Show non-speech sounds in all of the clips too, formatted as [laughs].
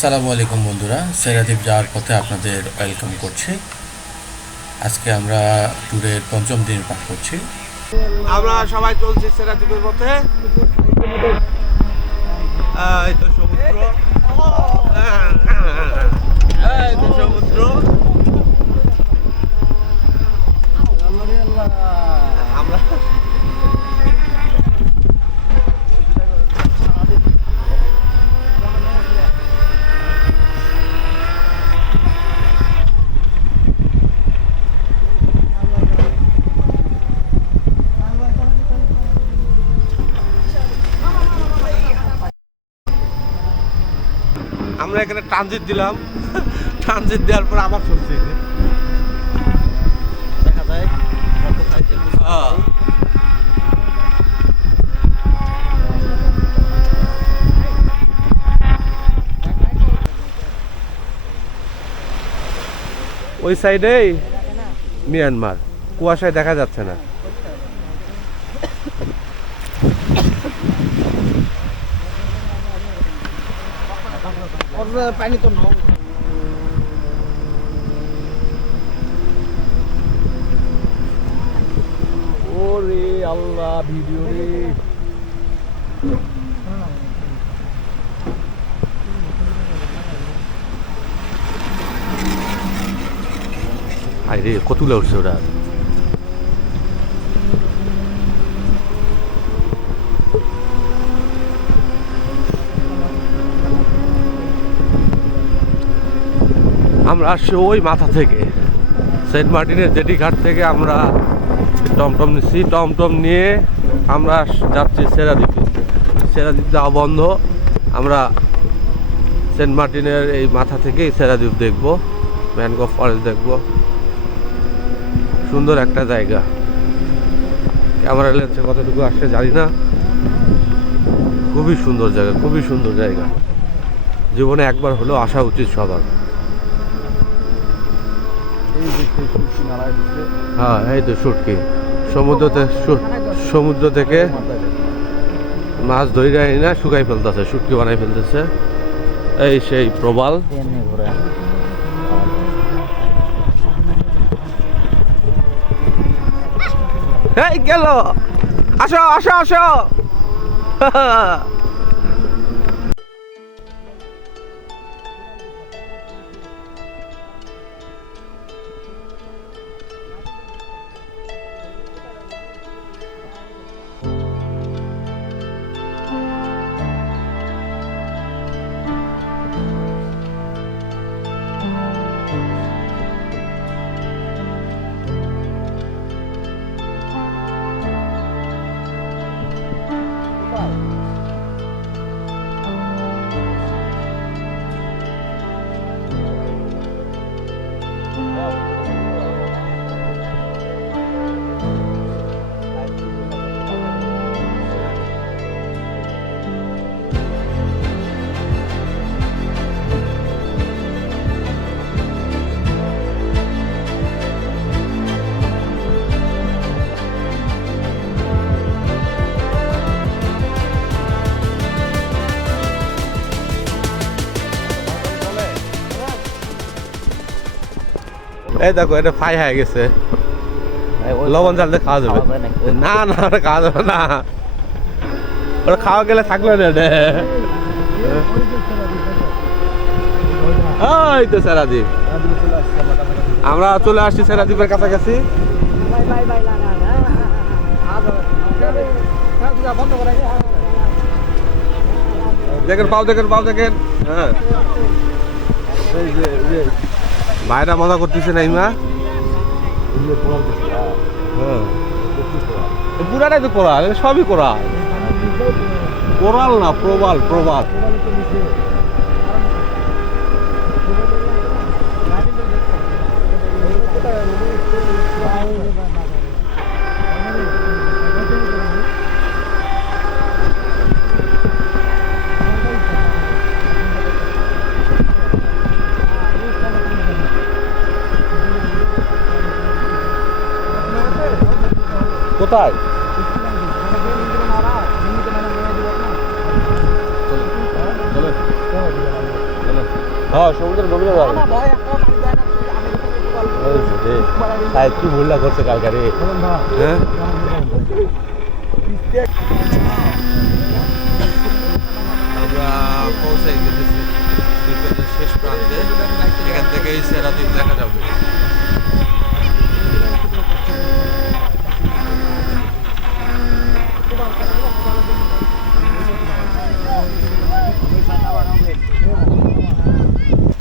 আসসালামু আলাইকুম বন্ধুরা সেরাদ্বীপ যাওয়ার পথে আপনাদের ওয়েলকাম করছি। আজকে আমরা ট্যুরের পঞ্চম দিন পাঠ করছি। আমরা সবাই চলছি সেরাদ্বীপের পথে। এই তো সমুদ্র। এই তো সমুদ্র। আমরা আমরা এখানে ট্রানজিট দিলাম। [laughs] ট্রানজিট দেওয়ার পর আবার চলছি দেখা যায় হ্যাঁ। ওই সাইডেই মিয়ানমার। কুয়াশায় দেখা যাচ্ছে না। পানি তো নাও। ওরে আল্লাহ ভিডিও রে। আরে কতগুলো উঠছে ওরা? আমরা আসছি ওই মাথা থেকে। সেন্ট মার্টিনের জেটি ঘাট থেকে আমরা টমটম নিচ্ছি। টমটম নিয়ে আমরা যাচ্ছি সেরাদ্বীপে। সেরাদ্বীপ যাওয়া বন্ধ। আমরা সেন্ট মার্টিনের এই মাথা থেকেই সেরাদ্বীপ দেখব। ম্যানগ্রোভ ফরেস্ট দেখব। সুন্দর একটা জায়গা। ক্যামেরা লেন্সে কতটুকু আসছে জানি না। খুবই সুন্দর জায়গা, খুবই সুন্দর জায়গা। জীবনে একবার হলেও আসা উচিত সবার এই দেখতে খুশি নারায় দিচ্ছে হ্যাঁ এই তো সুটকি। সমুদ্র সমুদ্র থেকে মাছ ধরে না শুকাই ফেলতেছে শুটকি বানাই ফেলতেছে। এই সেই প্রবাল। এই গেল। আসো আসো আসো। [laughs] এই দেখো এটা ফ্রাই হয়ে গেছে। লবণ জাল দিয়ে খাওয়া যাবে। না না ওটা খাওয়া যাবে না। ওটা খাওয়া গেলে থাকল না এটা। ওই তো সেরাদ্বীপ। আমরা চলে আসছি সেরাদ্বীপের কাছাকাছি। দেখেন পাও দেখেন পাও দেখেন। হ্যাঁ। ভাইরা মজা করতেছে না ইমা? হ্যাঁ। পুরাটাই তো করা সবই করা করাল না, প্রবাল প্রবাল। কোথায়? হ্যাঁ সমুদ্রের গভীরে যাবে সাহেব কি ভুলটা করছে কালকে রে? হ্যাঁ? আমরা পৌঁছে গেছি শেষ প্রান্তে। এখান থেকেই সেরা দ্বীপ দেখা যাবে।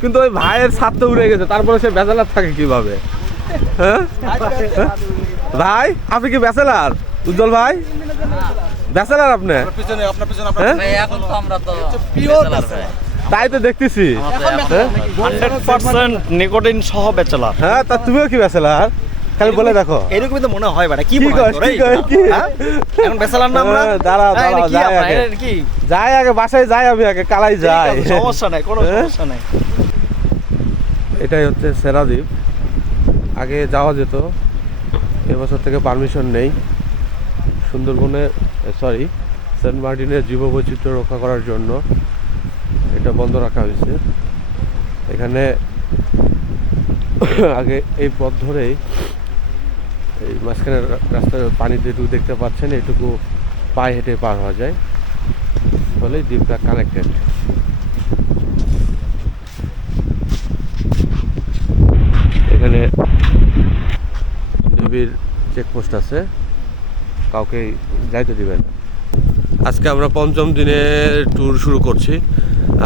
কিন্তু ওই ভাইয়ের ছাদ তো উড়ে গেছে তারপরে সে ব্যাচেলার থাকে কীভাবে? হ্যাঁ? ভাই আপনি কি ব্যাচেলার উজ্জ্বল ভাই? ব্যাচেলার আপনি? পিছনে আপনার পিছনে হ্যাঁ? ভাই এখন তো আমরা তো পিওর bachelor ভাই। তাই তো দেখতেছি। হ্যাঁ? নিকোটিন সহ ব্যাচেলার হ্যাঁ তা তুমিও কি ব্যাচেলার খালি বলে দেখো। এরকমই তো মনে হয় বেটা কি কি কয়, হয় কি? কয়, কি? হ্যাঁ? এখন ব্যাচেলার না আমরা হ্যাঁ, হ্যাঁ, এটা দাঁড়াও, কি যাই আগে। যাই আগে বাসায় যাই আমি আগে কালাই যাই। সমস্যা নাই কোনো হ্যাঁ? সমস্যা নাই। এটাই হচ্ছে সেরাদ্বীপ। আগে যাওয়া যেত, এবছর থেকে পারমিশন নেই। সুন্দরবনে সরি সেন্ট মার্টিনের জীববৈচিত্র্য রক্ষা করার জন্য এটা বন্ধ রাখা হয়েছে। এখানে [coughs] আগে এই পথ ধরেই এই মাঝখানের রাস্তার পানি যেটুকু দেখতে পাচ্ছেন, এটুকু পায়ে হেঁটে পার হওয়া যায়। ফলে দ্বীপটা কানেক্টেড এখানে নবীর চেকপোস্ট আছে। কাউকে যাইতে দিবে না। আজকে আমরা পঞ্চম দিনের ট্যুর শুরু করছি।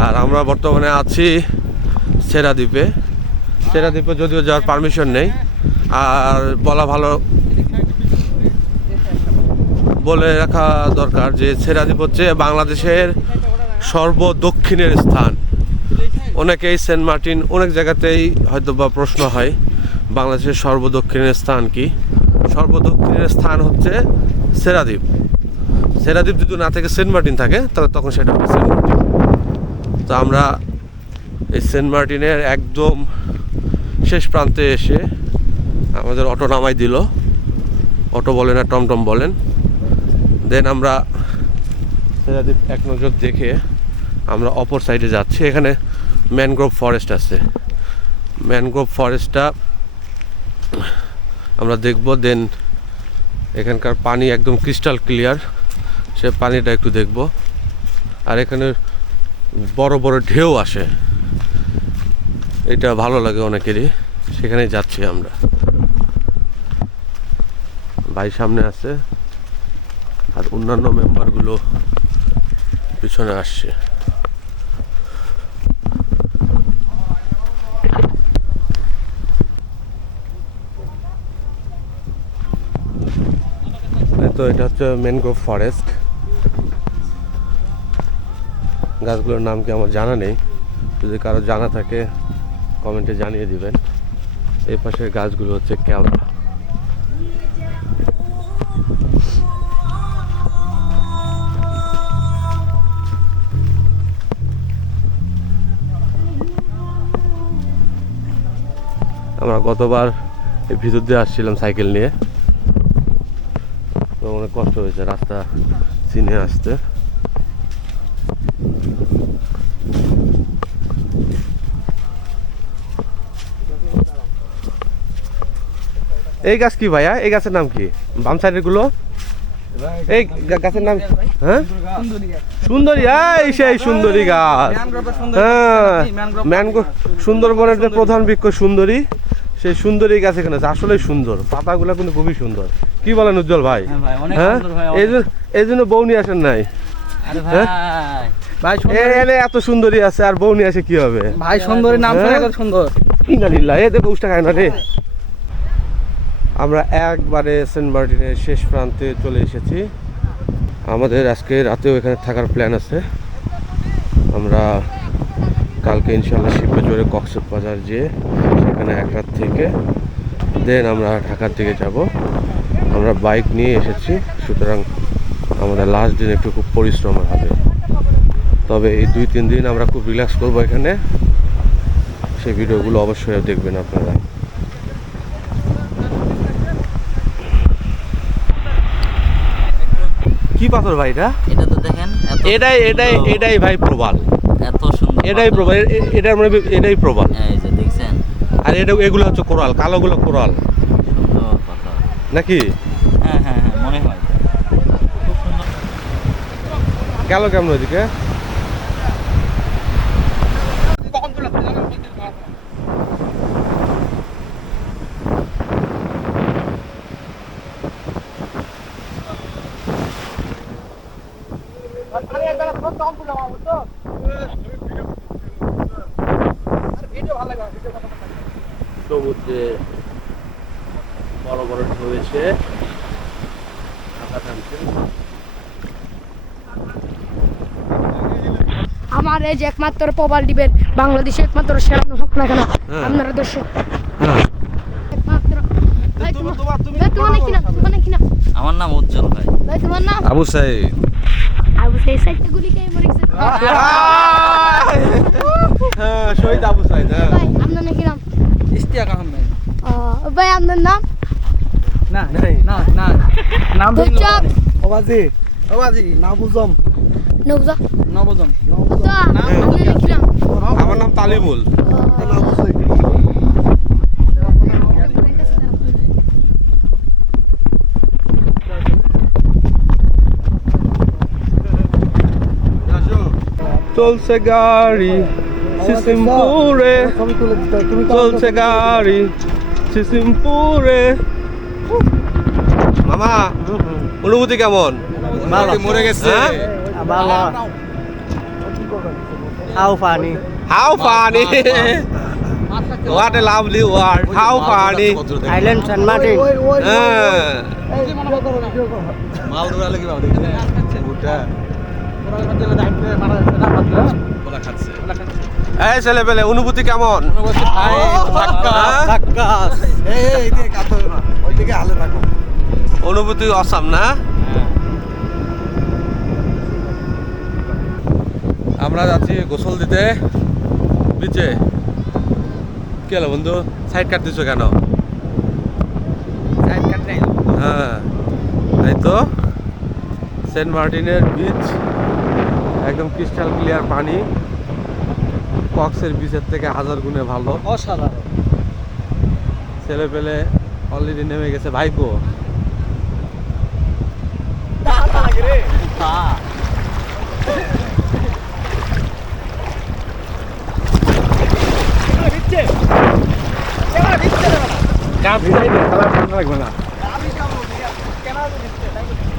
আর আমরা বর্তমানে আছি সেরাদ্বীপে। সেরাদ্বীপে যদিও যাওয়ার পারমিশন নেই। আর বলা ভালো বলে রাখা দরকার যে সেরাদ্বীপ হচ্ছে বাংলাদেশের সর্বদক্ষিণের স্থান। অনেকেই সেন্ট মার্টিন অনেক জায়গাতেই হয়তো বা প্রশ্ন হয়। বাংলাদেশের সর্বদক্ষিণের স্থান কি? সর্বদক্ষিণের স্থান হচ্ছে সেরাদ্বীপ। সেরাদ্বীপ যদি না থেকে, সেন্ট মার্টিন থাকে, তাহলে তখন সেটা হবে সেন্ট মার্টিন। তো আমরা এই সেন্ট মার্টিনের একদম শেষ প্রান্তে এসে আমাদের অটো নামাই দিল। অটো বলেন আর টমটম বলেন। দেন আমরা সেরাদ্বীপ এক নজর দেখে আমরা অপর সাইডে যাচ্ছি। এখানে ম্যানগ্রোভ ফরেস্ট আছে। ম্যানগ্রোভ ফরেস্টটা আমরা দেখব দেন এখানকার পানি একদম ক্রিস্টাল ক্লিয়ার সে পানিটা একটু দেখব। আর এখানে বড় বড় ঢেউ আসে। এটা ভালো লাগে অনেকেরই। সেখানে যাচ্ছি আমরা। ভাই সামনে আছে। আর অন্যান্য মেম্বারগুলো পিছনে আসছে। এটা হচ্ছে ম্যানগ্রোভ ফরেস্ট। গাছগুলোর নাম কি আমার জানা নেই। যদি কারও জানা থাকে, কমেন্টে জানিয়ে দিবেন। এই পাশের গাছগুলো হচ্ছে কেওড়া। আমরা গতবার এই ভিতর দিয়ে আসছিলাম সাইকেল নিয়ে। তো কষ্ট হয়েছে, রাস্তা চিনে আসতে। এই গাছ কি ভাইয়া? এই গাছের নাম কি? বাম সাইডেরগুলো? এই গাছের নাম হ্যাঁ? সুন্দরী, এই সেই সুন্দরী গাছ। হ্যাঁ ম্যানগ্রোভ সুন্দরবনের প্রধান বৃক্ষ সুন্দরী, সেই সুন্দরী গাছ এখানে আছে। আসলেই সুন্দর, পাতাগুলো কিন্তু খুবই সুন্দর। কি বলেন উজ্জ্বল ভাই? হ্যাঁ হ্যাঁ? এই জন্য বউ নিয়ে আসেন নাই। হ্যাঁ? ভাই। ভাই এ- এনে এত সুন্দরী আছে আর বউ নিয়ে আসে কি হবে? ভাই সুন্দরী নাম হ্যাঁ? শুনে সুন্দর। ইনালিল্লাহ এ দেখো উষ্টা খায় না রে। আমরা একবারে সেন্ট মার্টিনের শেষ প্রান্তে চলে এসেছি। আমাদের আজকে রাতেও এখানে থাকার প্ল্যান আছে। আমরা কালকে ইনশাল্লাহ শিপে চড়ে কক্সের বাজার যেয়ে সেখানে এক রাত থেকে দেন আমরা ঢাকার দিকে যাব। আমরা বাইক নিয়ে এসেছি সুতরাং আমাদের লাস্ট দিন একটু খুব পরিশ্রম হবে। তবে এই দুই তিন দিন আমরা খুব রিল্যাক্স করব এখানে। সেই ভিডিওগুলো অবশ্যই দেখবেন আপনারা। কি পাথর ভাই এটা? এটা তো দেখেন এটাই এটাই এটাই ভাই প্রবাল। এত সুন্দর এটাই প্রবাল এ- এ- এটার মানে এটাই প্রবাল। এই যে দেখছেন? আর এটা এগুলো হচ্ছে কোরাল কালোগুলো কোরাল। সুন্দর নাকি হ্যাঁ হ্যাঁ হ্যাঁ মনে হয় খুব সুন্দর গেল কেমন ওইদিকে সমুদ্রে বড় বড় ঢেউ এসে ঢাকা টানছে যে একমাত্র প্রবাল ডিবের বাংলাদেশে একমাত্র সেরানো হোক না কেন হ্যাঁ। আপনারা দর্শক। হ্যাঁ। আমার নাম উজ্জ্বল ভাই। ভাই তোমার নাম? আবু সাইদ। আবু সেই সাইডটা গুলি খেয়ে মরে গেছে। হ্যাঁ শহীদ আবু সাইদ হ্যাঁ। ভাই আপনার নাকি নাম? ইস্তিয়াক আহমেদ। ও, ভাই আপনার নাম? না নাই। না না নাম চুপচাপ ওবাজি ওবাজি না বুঝম নবজা। আমার নাম তালিমুল। চলছে গাড়ি সিসিমপুরে। চলছে গাড়ি সিসিমপুরে। মামা অনুভূতি কেমন? মরে গেছে। হ্যাঁ? হাউ পানি How funny! What a lovely word! How funny! Saint Martin হ্যাঁ মাল দৌড়ালে কি ভাবে ভুট্টা এই ছেলে পেলে অনুভূতি কেমন হ্যাঁ? অনুভূতি অসাম না আমরা যাচ্ছি গোসল দিতে। বিচে কি হলো বন্ধু? সাইড কাট দিছো কেন? হ্যাঁ। এই তো। সেন্ট মার্টিনের বিচ একদম ক্রিস্টাল ক্লিয়ার পানি। কক্সের বিচের থেকে হাজার গুণে ভালো। অসাধারণ। ছেলে পেলে অলরেডি নেমে গেছে। ভাইপো।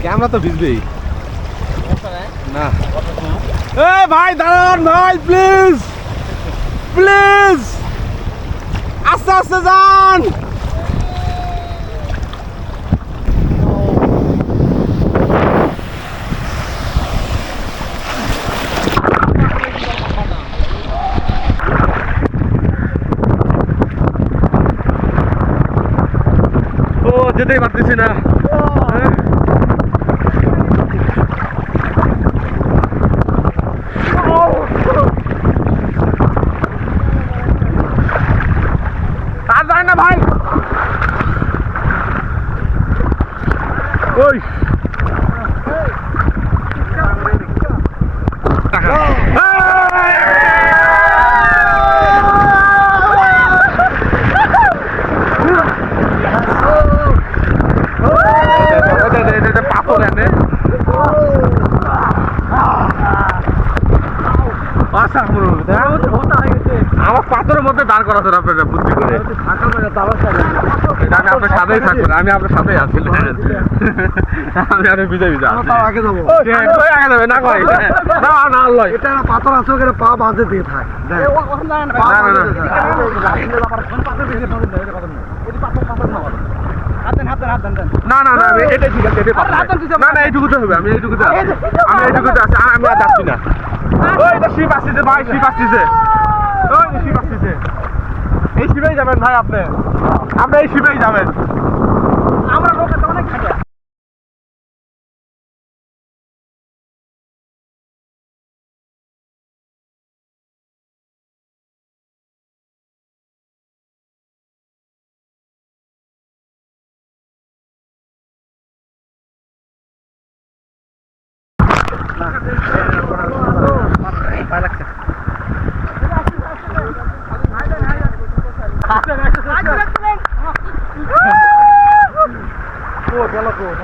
ক্যামেরা তো ভিজবেই না। এ ভাই দাঁড়ান ভাই প্লিজ প্লিজ আস্তে আস্তে যান। যেতেই পারতেছি না হ্যাঁ? আর যায় না ভাই ওই টাকা। এটা- এটা- এটা- এটা পাথর এনে আচ্ছা, আমার পাথরের মধ্যে দাঁড় করাছেন আপনারা বুদ্ধি করে। আমি আপনার সাথেই থাকব আমি আপনার সাথেই আছি আমি আরে বিজয় বিজয় আগে যাব। আগে যাবে না কই না না লয় এটা পাথর আছে ওখানে পা বাঁধে দিয়ে থাক। না না না না না না আমি এটা ঠিক আছে এটা না না এইটুকুতে হবে আমি এইটুকুতে আছি। আমি এইটুকুতে আছি আমি আর যাচ্ছি না। ওই তো শিব আসছে ভাই শিব আসছে ওই শিব আসছে এই শিবেই যাবেন ভাই আপনি। আপনি এই শিবেই যাবেন। আমরা লোকে তো অনেক থাকে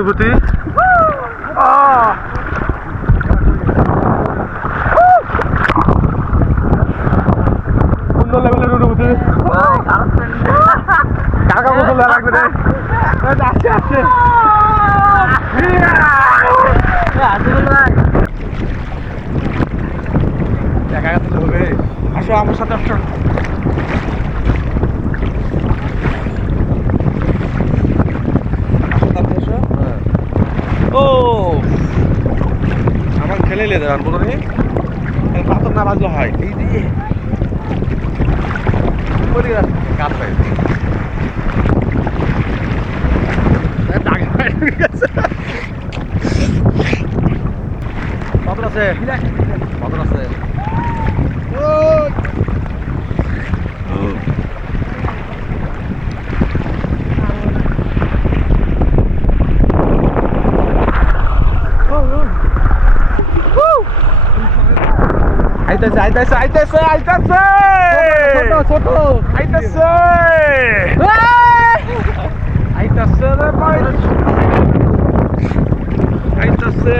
अनुभूति দেন বলো পাথর না বাজলো হয়। এই দিয়ে কাছে কত আছে। আইতাছে আইতাছে আইতাছে আইতাছে ছোট ছোট আইতাছে আইতাছে রে ভাই আইতাছে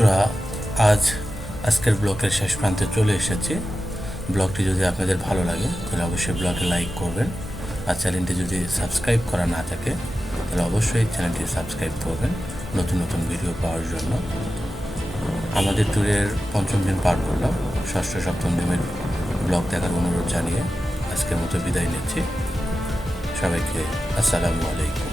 বন্ধুরা, আজ আজকের ব্লগের শেষ প্রান্তে চলে এসেছি। ব্লগটি যদি আপনাদের ভালো লাগে, তাহলে অবশ্যই ব্লগে লাইক করবেন। আর চ্যানেলটি যদি সাবস্ক্রাইব করা না থাকে, তাহলে অবশ্যই চ্যানেলটি সাবস্ক্রাইব করবেন নতুন নতুন ভিডিও পাওয়ার জন্য। আমাদের ট্যুরের পঞ্চম দিন পার করলাম। ষষ্ঠ সপ্তম দিনের ব্লগ দেখার অনুরোধ জানিয়ে আজকের মতো বিদায় নিচ্ছি। সবাইকে আসসালামু আলাইকুম।